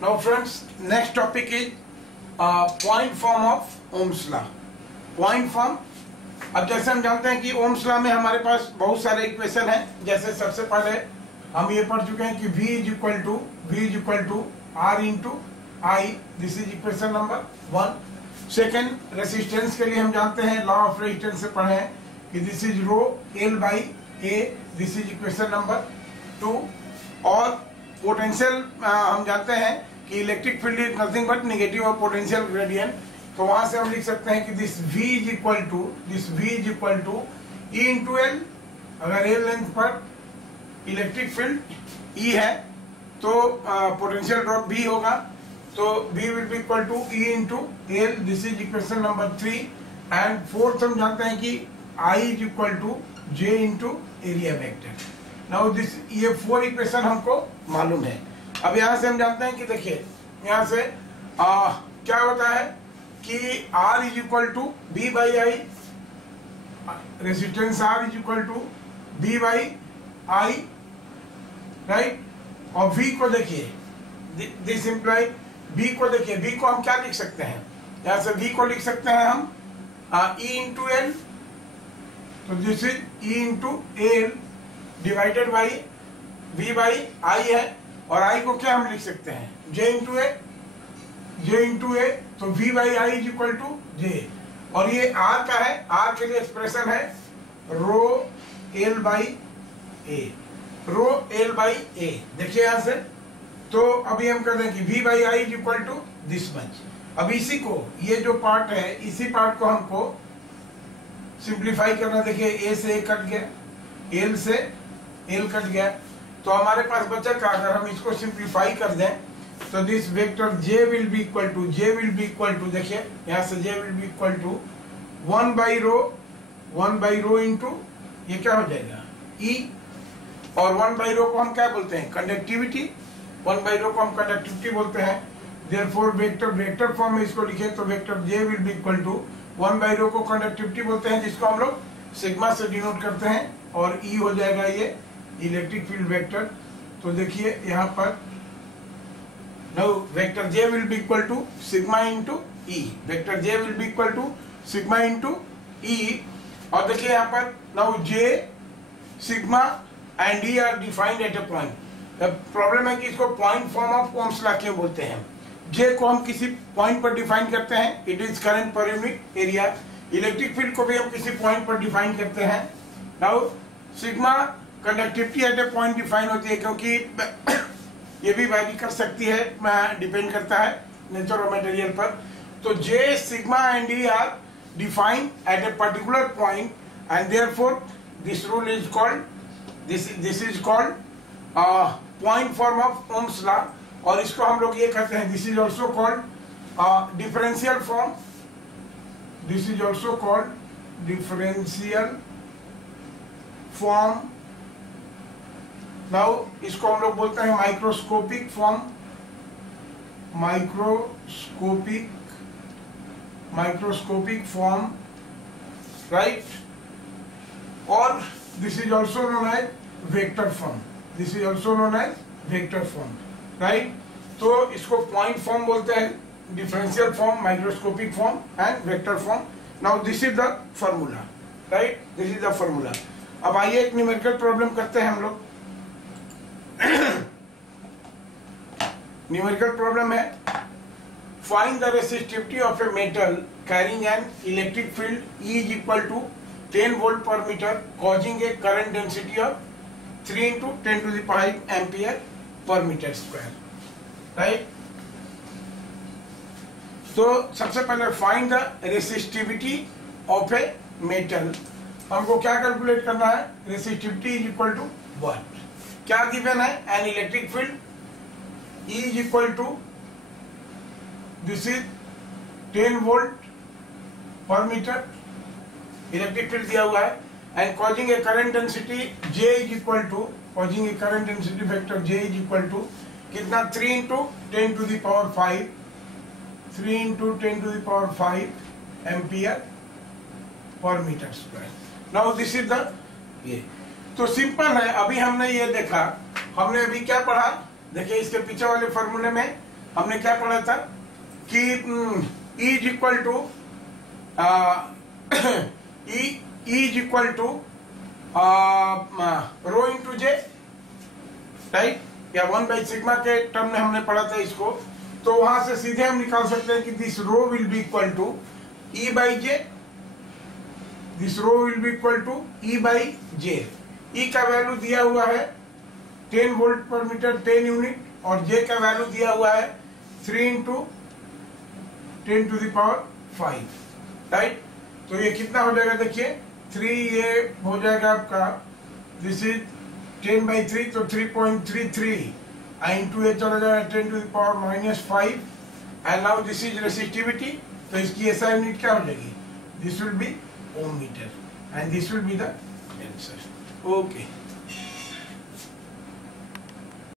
Now friends, next topic is point form of Ohm's law. Point form, अब जैसे हम जानते हैं कि ओम्स लॉ में हमारे पास बहुत सारे इक्वेशन हैं। जैसे सबसे पहले हम ये पढ़ चुके हैं कि V is equal to R into I, this is equation number 1। Second, resistance के लिए हम जानते हैं, लॉ ऑफ रेजिस्टेंस से पढ़े हैं कि this is rho L by A, this is equation number 2। और पोटेंशियल हम जानते हैं कि electric field is nothing but negative of potential gradient, तो वहां से हम लिख सकते हैं कि this V is equal to E into L. अगर एल लेंथ पर इलेक्ट्रिक फील्ड E है तो पोटेंशियल ड्रॉप B होगा, तो V will be equal to E into L, this is equation number 3। And fourth हम जानते हैं कि I is equal to J into area vector. Now this, ये 4 इक्वेशन हमको मालूम है। अब यहाँ से हम जानते हैं कि देखिए यहाँ से क्या होता है कि R is equal to B by I, resistance R is equal to B by I, right. और V को देखिए, दिस इम्प्लाई B को देखिए, B को हम क्या लिख सकते हैं, यहाँ से V को लिख सकते हैं हम E इंटू एल, तो this is E into L divided by V by आई है। और I को क्या हम लिख सकते हैं, J इंटू ए, तो V by I is equal to J। और ये R का है, R के लिए एक्सप्रेशन है rho L by A, rho L by A. देखिए यहाँ से, तो अभी हम कहते हैं कि V by I is equal to this much. अब इसी को, ये जो पार्ट है, इसी पार्ट को हमको सिंप्लीफाई करना। देखिए A से A कट गया, L से L कट गया, तो हमारे पास बचा क्या, अगर हम इसको सिंप्लीफाई कर दें तो this vector J will be equal to, देखिए यहाँ से J will be equal to 1 by rho into ये क्या हो जाएगा E, और 1 बाई रो को हम क्या बोलते हैं, कंडक्टिविटी। 1 बाई रो को हम कंडक्टिविटी बोलते हैं। देयरफॉर वेक्टर फॉर्म में इसको लिखे तो vector J will be equal to 1 by rho को कंडक्टिविटी बोलते हैं, जिसको हम लोग सिग्मा से डिनोट करते हैं, और E हो जाएगा ये इलेक्ट्रिक फील्ड वेक्टर। तो देखिए यहाँ पर now vector J will be equal to sigma into E, vector J will be equal to sigma into E। और देखिए यहाँ पर now J, sigma and E are defined at a point. Problem है कि इसको point form of Ohm's law क्यों बोलते हैं। J को हम किसी पॉइंट पर डिफाइन करते हैं, it is current per unit area. Electric field को भी हम किसी पॉइंट पर डिफाइन करते हैं। Now sigma conductivity eight a point define होती है, क्योंकि ये भी वैरी कर सकती है, डिपेंड करता है नेचर ऑफ मटेरियल पर। तो J, sigma and E are defined at a particular point, and therefore this rule is called, this is called point form of Ohm's law. और इसको हम लोग ये कहते हैं, this is also called differential form, this is also called differential form. Now इसको हम लोग बोलते हैं microscopic form, microscopic form, right. और this is also known as vector form, this is also known as vector form, right. तो इसको point form बोलते हैं, differential form, microscopic form and vector form. Now this is the formula, right, this is the formula. अब आइए एक numerical problem करते हैं हम लोग। न्यूमेरिकल प्रॉब्लम है, find the resistivity of a metal carrying an electric field E is equal to 10 volt per metre causing a current density of 3 into 10 to the 5 ampere per metre square, right. तो सबसे पहले find the resistivity of a metal, हमको क्या calculate करना है, resistivity is equal to what, क्या given है, an electric field E is equal to, this is 10 volt per metre, electric field दिया हुआ है, and causing a current density J is equal to, causing a current density vector J is equal to कितना, 3 into 10 to the power 5, 3 into 10 to the power 5 ampere per metre square. Now this is the, ये तो simple है। अभी हमने ये देखा, हमने अभी क्या पढ़ा, देखिए इसके पीछे वाले फॉर्मूले में हमने क्या पढ़ा था कि E is equal to rho into J, right, या 1/सिग्मा के टर्म में हमने पढ़ा था इसको। तो वहां से सीधे हम निकाल सकते हैं कि this rho will be equal to E by J, this rho will be equal to E by J. E का वैल्यू दिया हुआ है 10 वोल्ट पर मीटर 10 यूनिट, और J का वैल्यू दिया हुआ है 3 into 10 to the power 5, right. तो ये कितना हो जाएगा, देखिए 3, ये हो जाएगा आपका, दिस इज 10/3, तो 3.33 इंटू ये चला जाएगा 10 to the power -5, and now this is resistivity, तो इसकी SI यूनिट क्या हो जाएगी, this will be ohm metre, and this will be the answer. Okay.